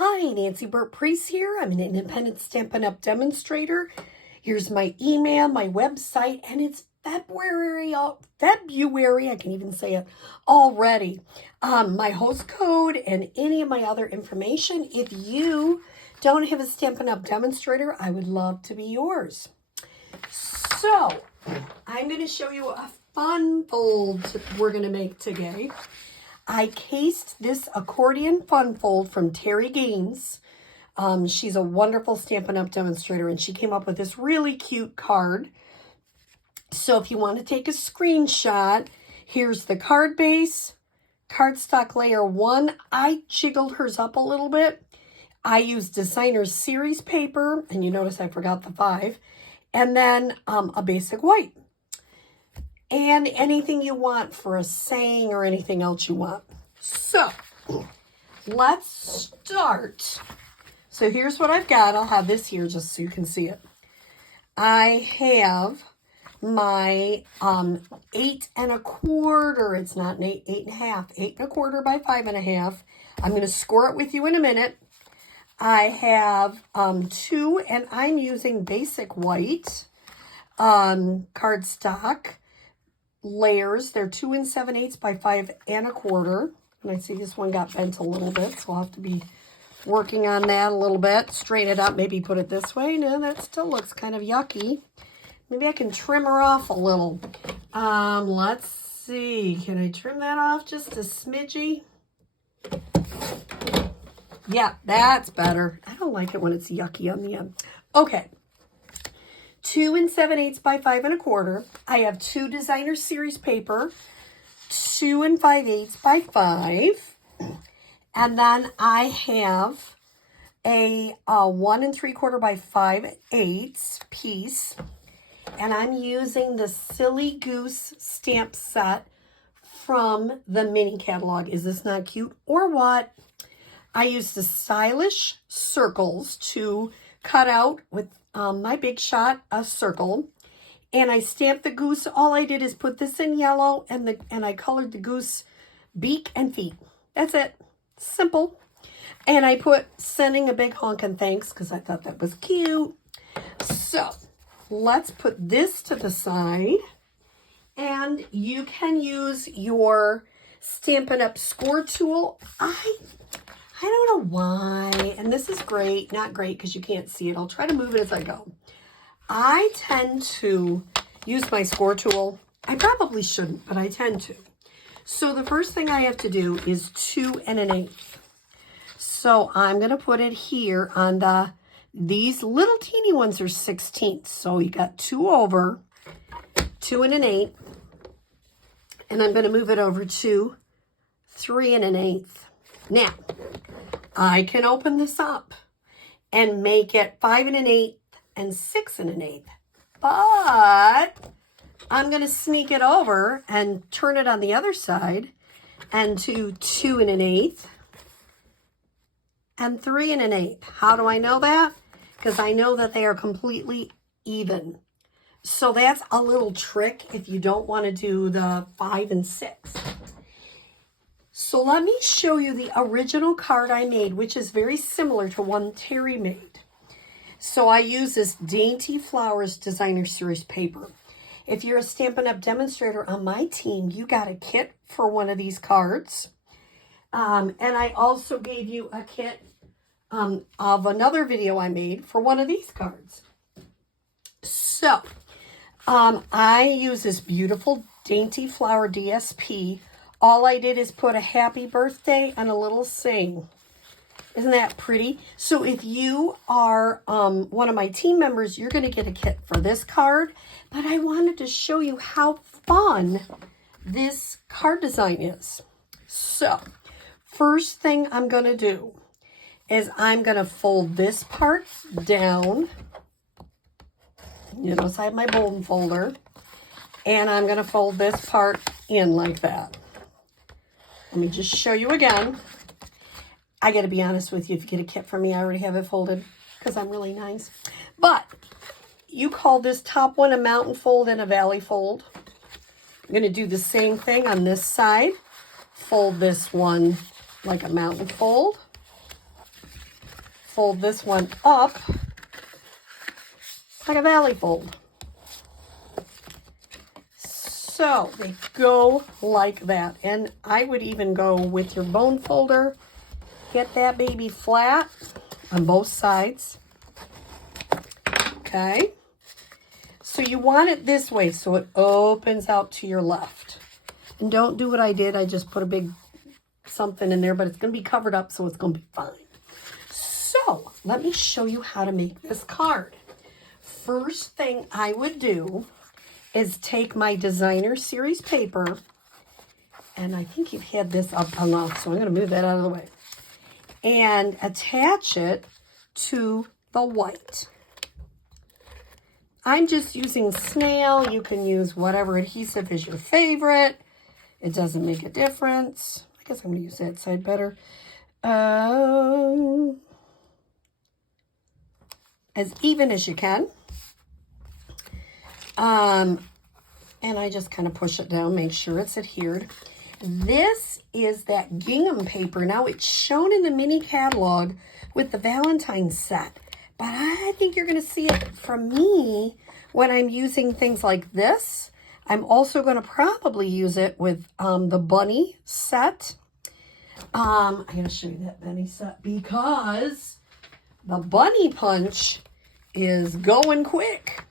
Hi, Nancy Burt-Preece here. I'm an independent Stampin' Up! Demonstrator. Here's my email, my website, and it's February, I can even say it already. My host code and any of my other information. If you don't have a Stampin' Up! Demonstrator, I would love to be yours. So, I'm going to show you a fun fold we're going to make today. I cased this accordion fun fold from Terri Gaines. She's a wonderful Stampin' Up! Demonstrator, and she came up with this really cute card. So if you want to take a screenshot, here's the card base, cardstock layer 1. I jiggled hers up a little bit. I used designer series paper, and you notice I forgot the 5, and then a basic white. And anything you want for a saying or anything else you want. So, let's start. So here's what I've got. I'll have this here just so you can see it. I have my 8 1/4. It's not an 8, 8 1/2. 8 1/4 by 5 1/2. I'm going to score it with you in a minute. I have 2, and I'm using basic white cardstock layers. They're 2 7/8 by 5 1/4. And I see this one got bent a little bit, so I'll have to be working on that a little bit. Straighten it up, maybe put it this way. No, that still looks kind of yucky. Maybe I can trim her off a little. Let's see. Can I trim that off just a smidgy? Yeah, that's better. I don't like it when it's yucky on the end. Okay. 2 7/8 by 5 1/4. I have 2 designer series paper, 2 5/8 by 5, and then I have a 1 3/4 by 5/8 piece, and I'm using the Silly Goose stamp set from the mini catalog. Is this not cute or what? I used the stylish circles to cut out with my Big Shot a circle, and I stamped the goose. All I did is put this in yellow, and I colored the goose beak and feet. That's it. Simple. And I put sending a big honkin' thanks because I thought that was cute. So let's put this to the side, and you can use your Stampin' Up! Score tool. I don't know why, and this is great, not great because you can't see it. I'll try to move it as I go. I tend to use my score tool. I probably shouldn't, but I tend to. So the first thing I have to do is 2 1/8. So I'm going to put it here on these little teeny ones are 16ths. So you got 2 over, 2 1/8, and I'm going to move it over to 3 1/8. Now, I can open this up and make it 5 1/8 and 6 1/8, but I'm going to sneak it over and turn it on the other side and do 2 1/8 and 3 1/8. How do I know that? Because I know that they are completely even. So that's a little trick if you don't want to do the 5 and 6. So let me show you the original card I made, which is very similar to one Terri made. So I use this Dainty Flowers designer series paper. If you're a Stampin' Up! Demonstrator on my team, you got a kit for one of these cards. And I also gave you a kit of another video I made for one of these cards. So I use this beautiful Dainty Flower DSP. All I did is put a happy birthday and a little saying. Isn't that pretty? So if you are one of my team members, you're going to get a kit for this card. But I wanted to show you how fun this card design is. So first thing I'm going to do is I'm going to fold this part down. You notice I have my Bolden folder. And I'm going to fold this part in like that. Let me just show you again. I got to be honest with you. If you get a kit from me, I already have it folded because I'm really nice. But you call this top one a mountain fold and a valley fold. I'm going to do the same thing on this side. Fold this one like a mountain fold. fold this one up like a valley fold. So they go like that. And I would even go with your bone folder. Get that baby flat on both sides. Okay. So you want it this way so it opens out to your left. And don't do what I did. I just put a big something in there, but it's going to be covered up, so it's going to be fine. So let me show you how to make this card. First thing I would do is take my designer series paper, and I think you've had this up enough, so I'm going to move that out of the way, and attach it to the white. I'm just using snail. You can use whatever adhesive is your favorite. It doesn't make a difference. I guess I'm going to use that side better. As even as you can. And I just kind of push it down, make sure it's adhered. This is that gingham paper. Now, it's shown in the mini catalog with the Valentine's set, but I think you're going to see it from me when I'm using things like this. I'm also going to probably use it with the bunny set. I'm going to show you that bunny set because the bunny punch is going quick.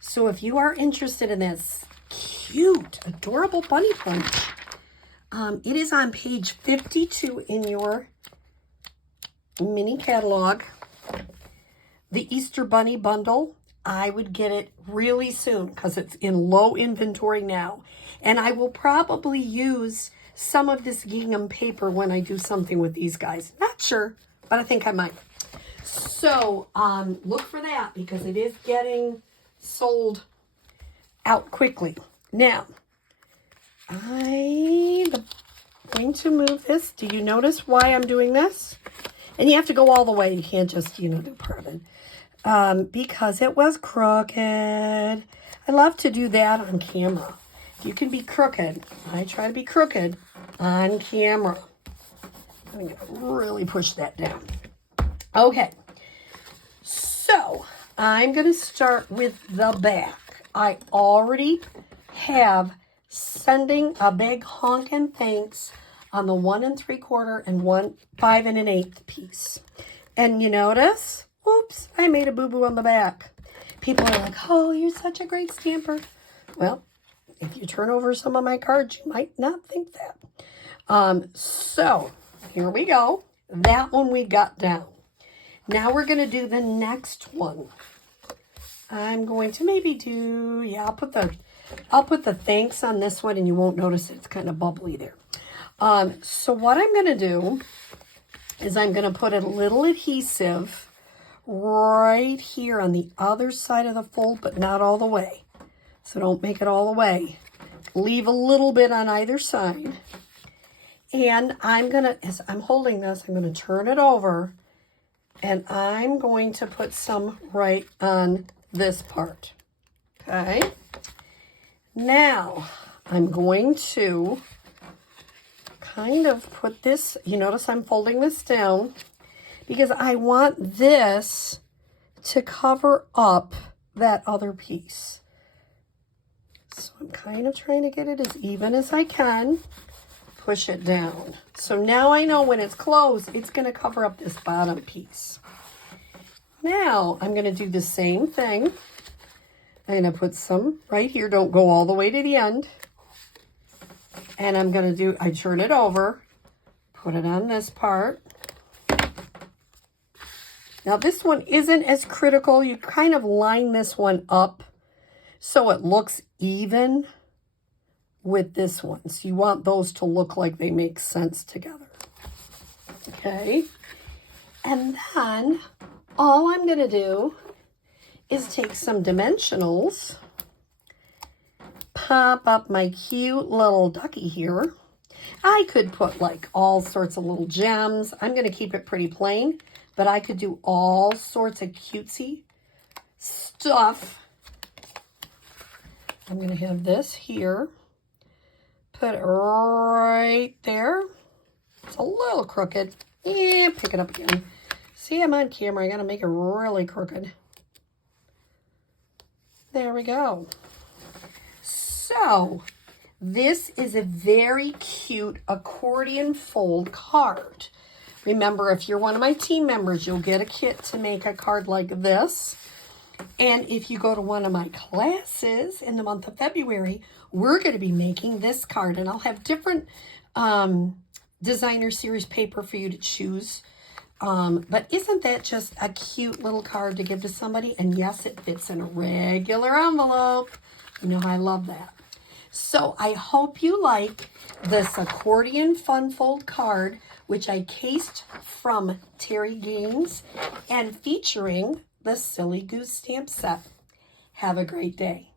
So if you are interested in this cute, adorable bunny punch, it is on page 52 in your mini catalog. The Easter Bunny bundle, I would get it really soon because it's in low inventory now. And I will probably use some of this gingham paper when I do something with these guys. Not sure, but I think I might. So look for that because it is getting sold out quickly. Now, I'm going to move this. Do you notice why I'm doing this? And you have to go all the way. You can't just, do part of it. Because it was crooked. I love to do that on camera. You can be crooked. I try to be crooked on camera. I'm going to really push that down. Okay. So, I'm going to start with the back. I already have sending a big honkin' thanks on the 1 3/4 and 5 1/8 piece. And you notice, oops, I made a boo-boo on the back. People are like, oh, you're such a great stamper. Well, if you turn over some of my cards, you might not think that. So, here we go. That one we got down. Now we're going to do the next one. I'm going to maybe do, I'll put the thanks on this one and you won't notice it. It's kind of bubbly there. So what I'm going to do is I'm going to put a little adhesive right here on the other side of the fold, but not all the way. So don't make it all the way. Leave a little bit on either side. And I'm going to, as I'm holding this, I'm going to turn it over and I'm going to put some right on this part. Okay. Now, I'm going to kind of put this, you notice I'm folding this down because I want this to cover up that other piece. So I'm kind of trying to get it as even as I can. Push it down. So now I know when it's closed, it's going to cover up this bottom piece. Now, I'm going to do the same thing. I'm going to put some right here. Don't go all the way to the end. And I'm going to do, I turn it over, put it on this part. Now, this one isn't as critical. You kind of line this one up so it looks even with this one. So you want those to look like they make sense together. Okay. And then all I'm going to do is take some dimensionals, pop up my cute little ducky here. I could put like all sorts of little gems. I'm going to keep it pretty plain, but I could do all sorts of cutesy stuff. I'm going to have this here. Put it right there. It's a little crooked. Yeah, pick it up again. See, I'm on camera. I got to make it really crooked. There we go. So, this is a very cute accordion fold card. Remember, if you're one of my team members, you'll get a kit to make a card like this. And if you go to one of my classes in the month of February, we're going to be making this card. And I'll have different designer series paper for you to choose. But isn't that just a cute little card to give to somebody? And yes, it fits in a regular envelope. You know, I love that. So I hope you like this accordion fun fold card, which I cased from Terri Gaines and featuring the Silly Goose stamp set. Have a great day.